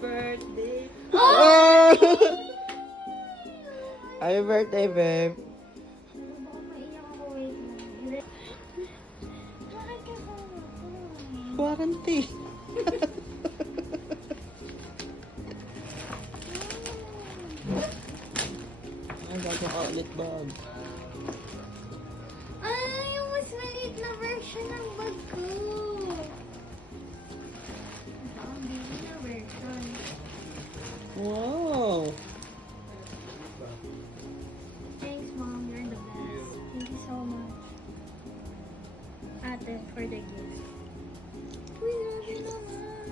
birthday. Oh! Happy birthday, babe. Baka maiyak ako, wait lang. Bakit ka ba? Warranty. Ay, bago ka ulit, bag. Ay, yung mas maliit na version ng bag ko. Ito ang baby na version. Wow! Thanks, Mom. You're the best. Thank you so much. Ate, for the gift. Uy, grabe naman.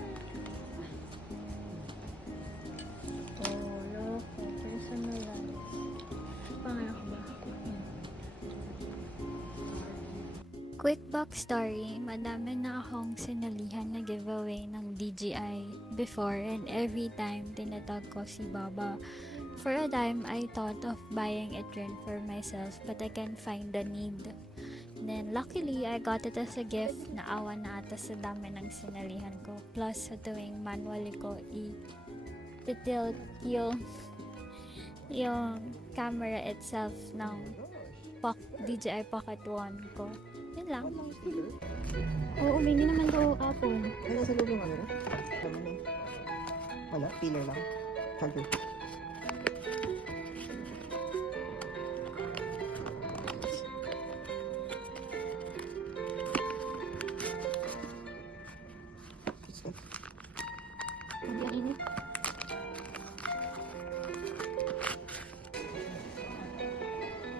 Oh, loko. Personalized. Pangarap ba? Quick backstory, madami na akong sinalihan na giveaway ng DJI before, and every time tinatag ko si Baba. For a time, I thought of buying it rin for myself, but I can't find the need. Then luckily, I got it as a gift. Naawa na ata sa dami ng sinalihan ko. Plus, sa tuwing manually ko i-tilt yung camera itself ng DJI Pocket 1 ko. Yun lang. Oo, umingi naman daw apple. Ay, nasa loob yung ano? Tama na. Wala, filler lang. Hagod. Ang init.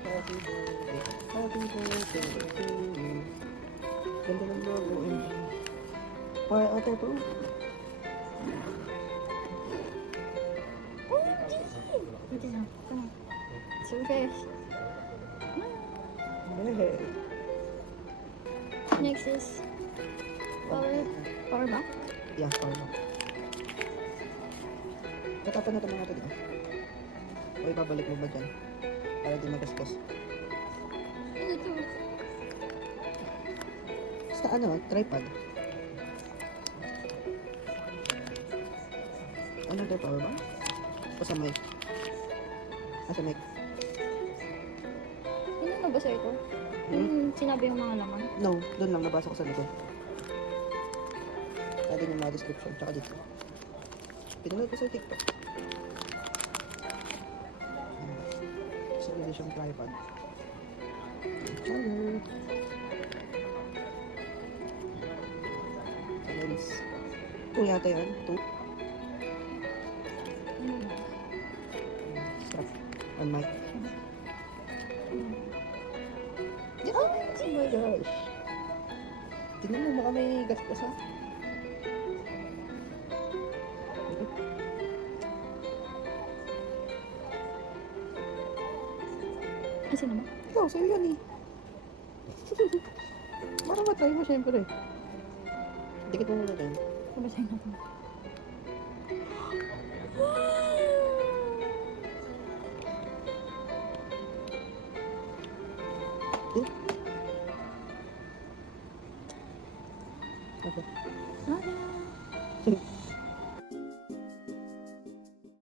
Happy birthday. Happy birthday to you. Ganda ng logo. Ay, ate po. Ito na. Surprise. Hey. Next is power bank. Yeah, parang. Natapon na ito mga ito dito. O ibabalik mo ba dyan? Para di magasgas. Ano to? Sa ano, tripod. Ano ito, power bank? O sa mic? Sa mic? Ano nabasa ito? Yung sinabi yung mga laman. No, doon lang nabasa ko sa likod. Natin yung mga description, tsaka dito. Pinanood ko sa TikTok. Sa siyang tripod. Charger. Lens. 2 yata yan. 2. Strap. On mic. Oh my gosh. Tingnan mo, baka may gasgas ha. Kasi naman. Ikaw, sa'yo yan eh. Para matry mo syempre. Dikit mo muna din. Nabasahin natin. Okay. Ano?